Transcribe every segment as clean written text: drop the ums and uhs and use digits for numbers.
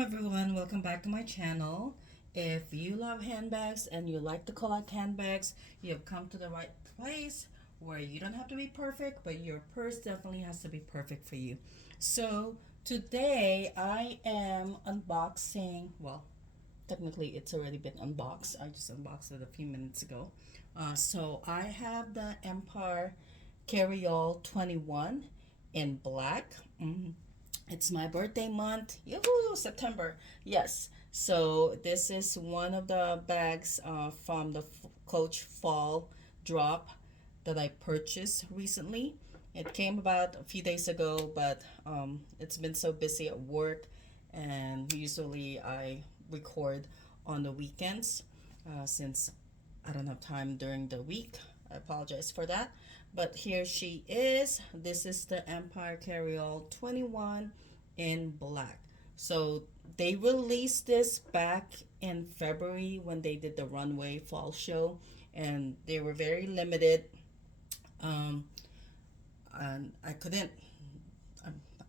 everyone, welcome back to my channel. If you love handbags and you like to collect handbags, you have come to the right place where you don't have to be perfect, but your purse definitely has to be perfect for you. So today I am unboxing, well, technically it's already been unboxed. I just unboxed it a few minutes ago. So I have the Empire Carryall 21 in black. It's my birthday month. Yoo-hoo, September. Yes. So this is one of the bags from the Coach Fall drop that I purchased recently. It came about a few days ago, but it's been so busy at work, and usually I record on the weekends since I don't have time during the week. I apologize for that. But here she is. This is the Empire Carryall 21 in black. So they released this back in February when they did the runway fall show, and they were very limited. Um, and I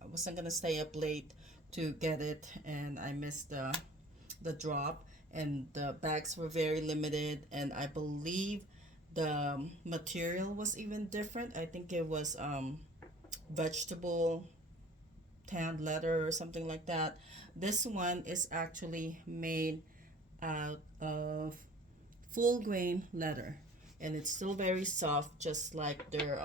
wasn't gonna stay up late to get it, and I missed the drop. And the bags were very limited, and I believe the material was even different. I think it was vegetable tanned leather or something like that. This one is actually made out of full grain leather, and it's still very soft, just like their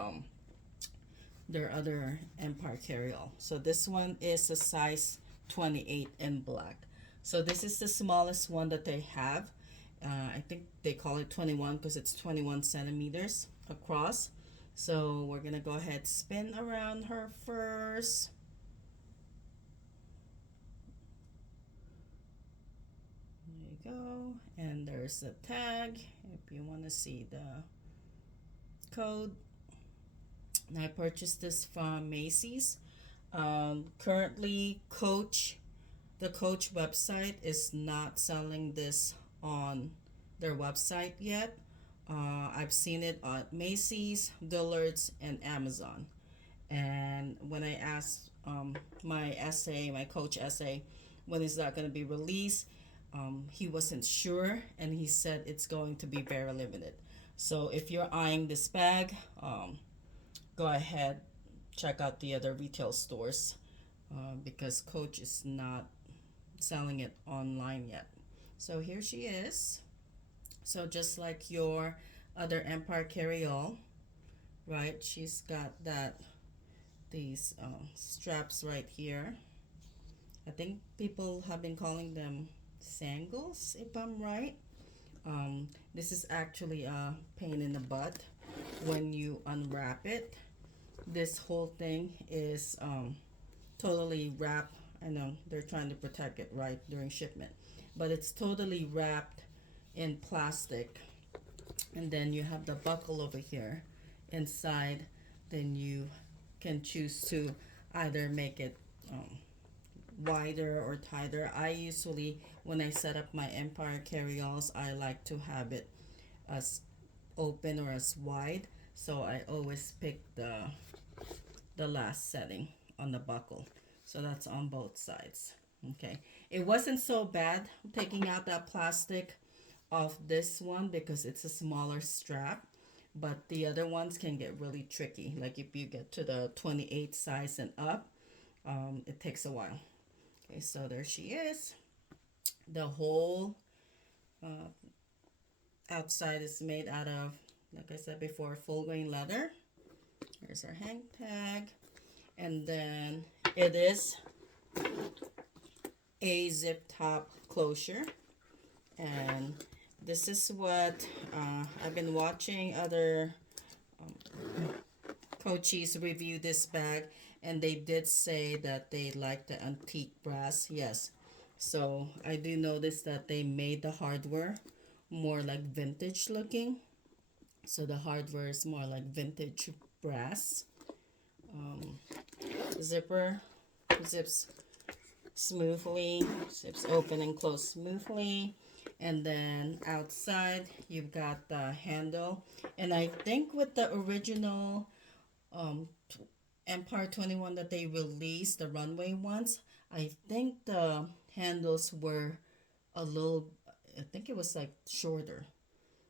other Empire Carryall. So this one is a size 28 in black. So this is the smallest one that they have. I think they call it 21 because it's 21 centimeters across. So we're gonna go ahead, spin around her first. There you go. And there's the tag if you want to see the code. And I purchased this from Macy's. Currently, the Coach website is not selling this on their website yet. I've seen it at Macy's, Dillard's, and Amazon. And when I asked my Coach essay, when is that going to be released, he wasn't sure, and he said it's going to be very limited. So if you're eyeing this bag, go ahead, check out the other retail stores because Coach is not selling it online yet. So here she is. So just like your other Empire Carryall, right? She's got these straps right here. I think people have been calling them sangles, if I'm right. This is actually a pain in the butt when you unwrap it. This whole thing is totally wrapped. I know they're trying to protect it right during shipment, but it's totally wrapped in plastic. And then you have the buckle over here inside. Then you can choose to either make it wider or tighter. I usually, when I set up my Empire Carryalls, I like to have it as open or as wide. So I always pick the last setting on the buckle. So that's on both sides. Okay. It wasn't so bad taking out that plastic of this one because it's a smaller strap, but the other ones can get really tricky. Like if you get to the 28 size and up, it takes a while. Okay, so there she is. The whole uh, outside is made out of, like I said before, full grain leather. Here's our hang tag. And then it is a zip top closure. And this is what I've been watching other coaches review this bag, and they did say that they like the antique brass. Yes. So I do notice that they made the hardware more like vintage looking. So the hardware is more like vintage brass. Um, Zipper zips smoothly, zips open and close smoothly. And then outside you've got the handle, and I think with the original Empire 21 that they released, the runway ones, I think the handles were a little, I think it was like shorter.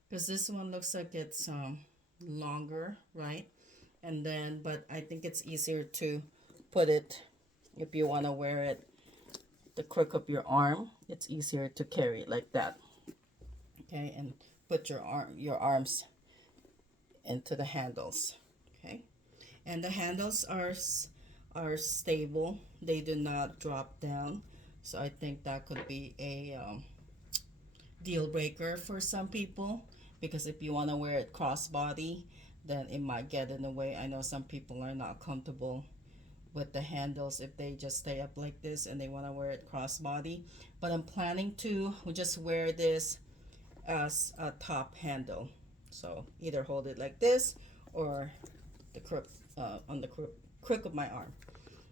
Because this one looks like it's longer, right? And then, but I think it's easier to put it if you want to wear it the crook of your arm. It's easier to carry it like that. Okay, and put your arms into the handles. Okay, and the handles are stable. They do not drop down. So I think that could be a deal breaker for some people, because if you want to wear it crossbody, then it might get in the way. I know some people are not comfortable with the handles if they just stay up like this and they want to wear it crossbody. But I'm planning to just wear this as a top handle. So either hold it like this or the crook on the crook of my arm.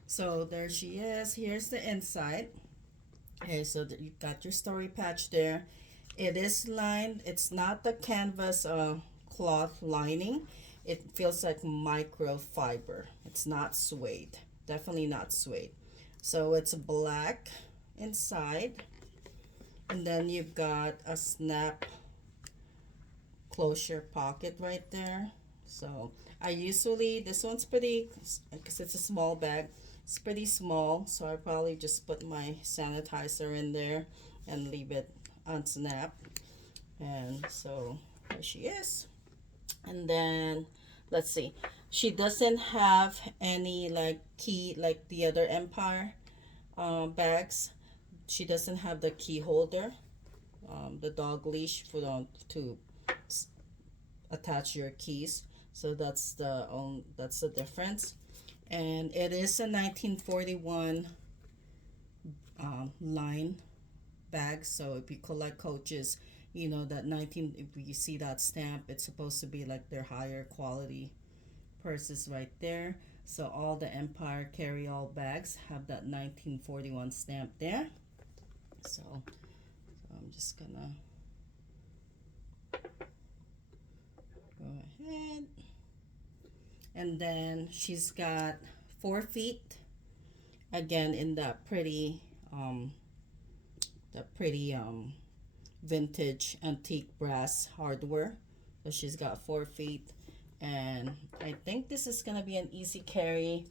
So there she is. Here's the inside. Okay, so you got your story patch there. It is lined. It's not the canvas cloth lining. It feels like microfiber. It's not suede. Definitely not suede. So it's black inside. And then you've got a snap closure pocket right there. So I usually, this one's pretty, because it's a small bag, it's pretty small. So I probably just put my sanitizer in there and leave it unsnap. And so there she is. And then let's see, she doesn't have any like key like the other Empire bags. She doesn't have the key holder, the dog leash for to attach your keys. So that's the difference. And it is a 1941 line bag. So if you collect Coaches, you know that if you see that stamp, it's supposed to be like their higher quality purses right there. So all the Empire Carryall bags have that 1941 stamp there. So I'm just gonna go ahead. And then she's got 4 feet, again in that pretty vintage antique brass hardware. So she's got 4 feet, and I think this is gonna be an easy carry.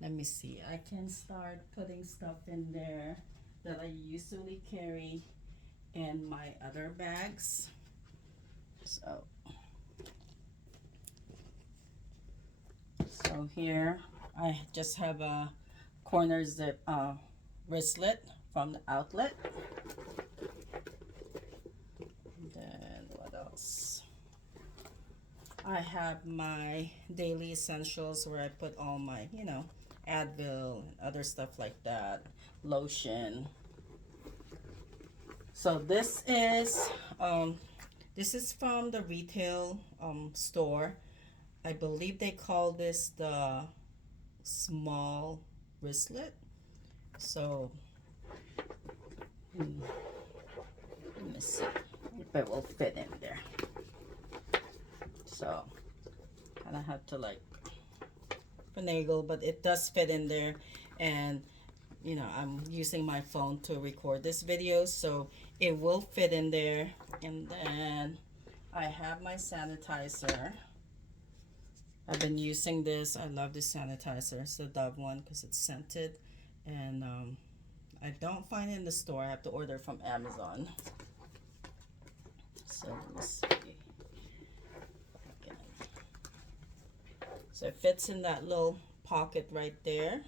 Let me see, I can start putting stuff in there that I usually carry in my other bags. So here I just have a corner zip wristlet from the outlet. And then what else? I have my daily essentials where I put all my, Advil and other stuff like that, lotion. So this is from the retail store. I believe they call this the small wristlet. So let me see if it will fit in there. So kind of have to like finagle, but it does fit in there. And I'm using my phone to record this video, so it will fit in there. And then I have my sanitizer. I've been using this. I love this sanitizer. It's the Dove one because it's scented. And I don't find it in the store. I have to order from Amazon. So let me see. So it fits in that little pocket right there.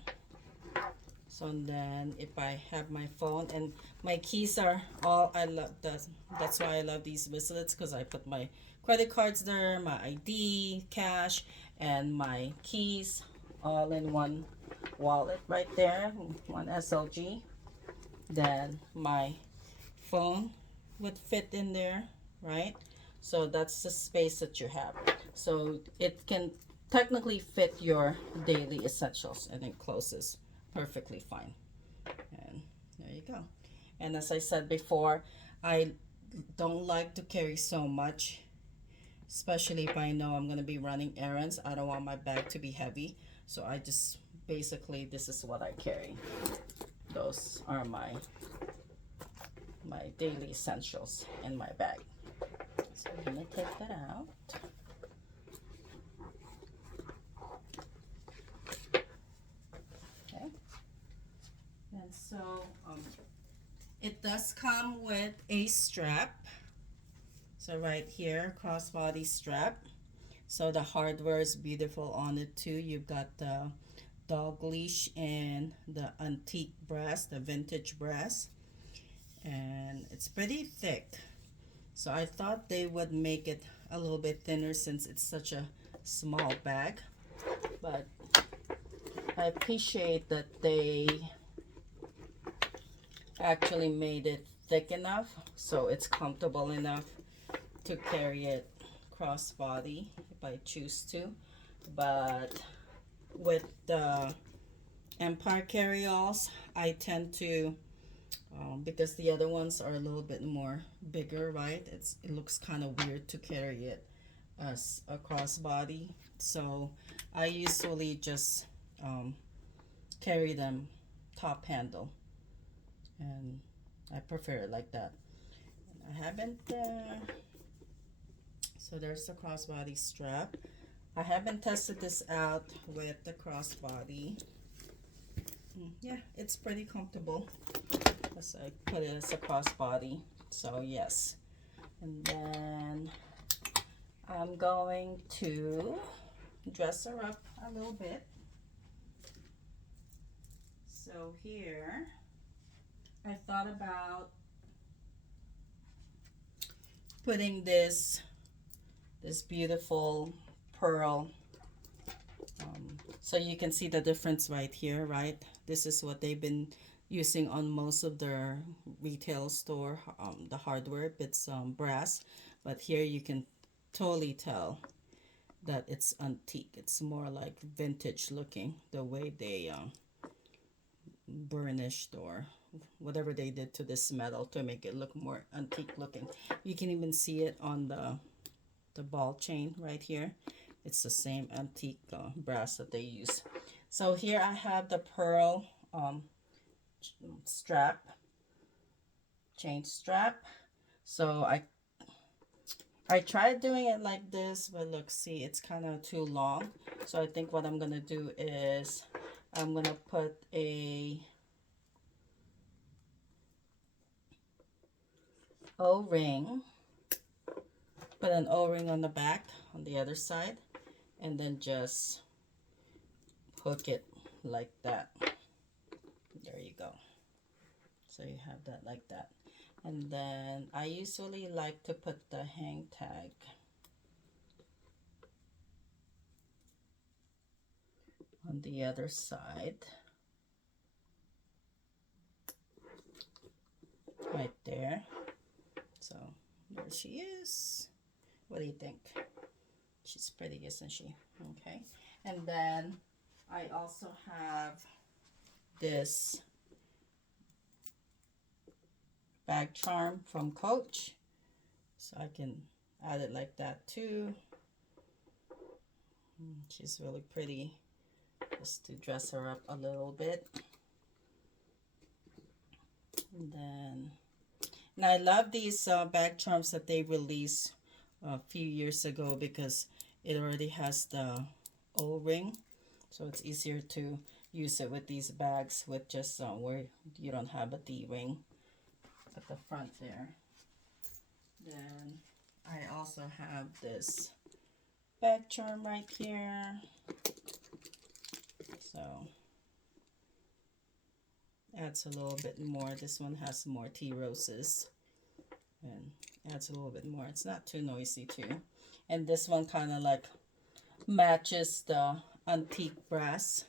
So then if I have my phone, and my keys are all, I love that. That's why I love these wristlets, because I put my credit cards there, my ID, cash, and my keys all in one wallet right there, one SLG. Then my phone would fit in there, right? So that's the space that you have. So it can technically fit your daily essentials, and it closes perfectly fine. And there you go. And as I said before, I don't like to carry so much. especially if I know I'm going to be running errands. I don't want my bag to be heavy, so I just basically, this is what I carry. Those are my daily essentials in my bag. So I'm going to take that out. Okay. And so it does come with a strap. So right here, crossbody strap. So the hardware is beautiful on it too. You've got the dog leash and the antique brass, the vintage brass. And it's pretty thick. So I thought they would make it a little bit thinner since it's such a small bag. But I appreciate that they actually made it thick enough so it's comfortable enough to carry it crossbody if I choose to. But with the Empire Carryalls, I tend to because the other ones are a little bit more bigger, right? It looks kind of weird to carry it as a crossbody, so I usually just carry them top handle, and I prefer it like that. And I haven't so there's the crossbody strap. I haven't tested this out with the crossbody. Yeah, it's pretty comfortable. As I put it as a crossbody, so yes. And then I'm going to dress her up a little bit. So here, I thought about putting this beautiful pearl. So you can see the difference right here, right? This is what they've been using on most of their retail store, the hardware, it's brass. But here you can totally tell that it's antique. It's more like vintage looking, the way they burnished or whatever they did to this metal to make it look more antique looking. You can even see it on the ball chain right here. It's the same antique brass that they use. So here I have the pearl strap, chain strap. So I tried doing it like this, but look, see, it's kind of too long. So I think what I'm gonna do is I'm gonna put a O-ring, put an O-ring on the back on the other side, and then just hook it like that. There you go. So you have that like that. And then I usually like to put the hang tag on the other side. Right there. So there she is. What do you think? She's pretty, isn't she? Okay. And then I also have this bag charm from Coach, so I can add it like that too. She's really pretty, just to dress her up a little bit. And I love these bag charms that they released a few years ago because it already has the O-ring, so it's easier to use it with these bags with just where you don't have a D-ring at the front there. Then I also have this bag charm right here, so adds a little bit more. This one has more tea roses and adds a little bit more. It's not too noisy too. And this one kind of like matches the antique brass.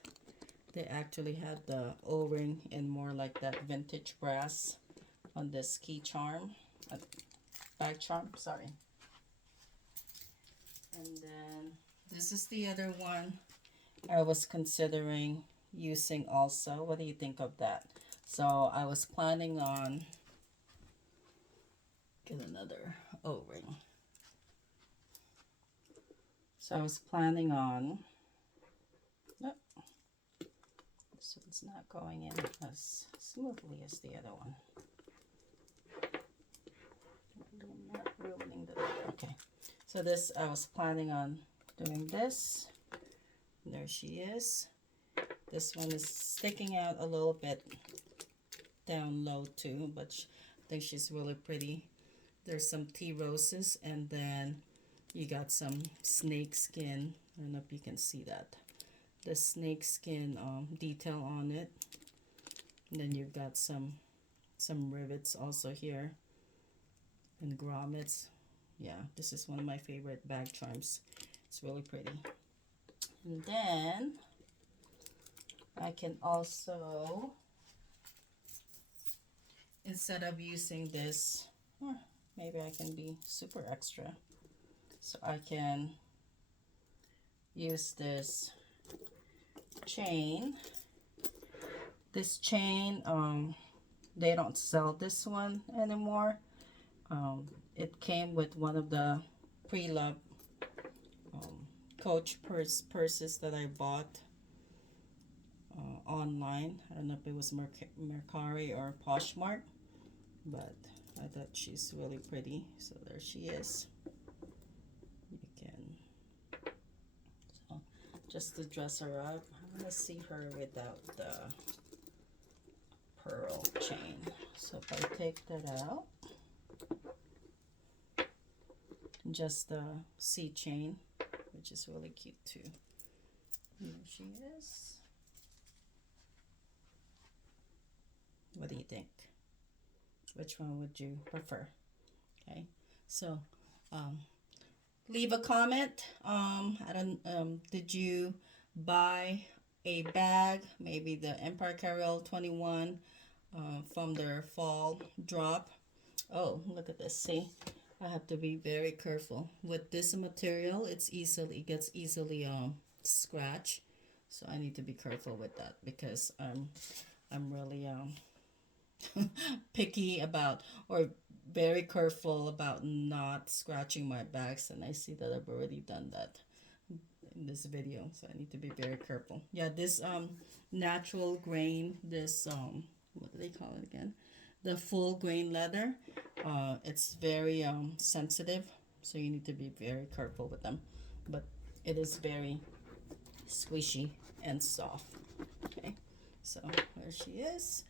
They actually had the O-ring in more like that vintage brass on this key charm, bag charm, sorry. And then this is the other one I was considering using also. What do you think of that? So I was planning on get another O-ring. So I was planning on, oh, this one's not going in as smoothly as the other one. I'm not ruining the, okay. So this, I was planning on doing this. There she is. This one is sticking out a little bit down low too, but I think she's really pretty. There's some tea roses, and then you got some snake skin. I don't know if you can see that. The snake skin detail on it. And then you've got some rivets also here. And grommets. Yeah, this is one of my favorite bag charms. It's really pretty. And then I can also, instead of using this, maybe I can be super extra. So I can use this chain. This chain, they don't sell this one anymore. It came with one of the pre-loved Coach purses that I bought online. I don't know if it was Mercari or Poshmark, but I thought she's really pretty. So there she is. You can, so just to dress her up, I want to see her without the pearl chain. So if I take that out, just the C chain, which is really cute too. There she is. What do you think? Which one would you prefer? Okay, so leave a comment. I don't. Did you buy a bag? Maybe the Empire Carryall 21 from their fall drop. Oh, look at this. See, I have to be very careful with this material. It gets easily scratched, so I need to be careful with that because I'm really picky about, or very careful about not scratching my bags, and I see that I've already done that in this video, so I need to be very careful. Yeah, this natural grain, this what do they call it again? The full grain leather, it's very sensitive, so you need to be very careful with them, but it is very squishy and soft. Okay, so there she is.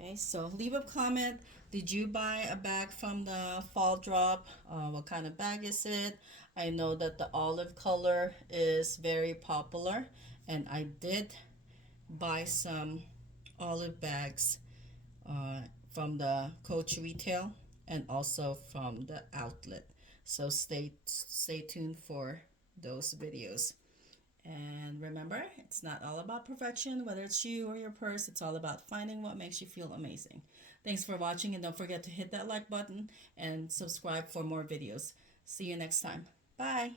Okay, so leave a comment. Did you buy a bag from the fall drop? What kind of bag is it? I know that the olive color is very popular, and I did buy some olive bags from the Coach retail and also from the outlet. So stay tuned for those videos. And remember, it's not all about perfection, whether it's you or your purse. It's all about finding what makes you feel amazing. Thanks for watching, and don't forget to hit that like button and subscribe for more videos. See you next time. Bye.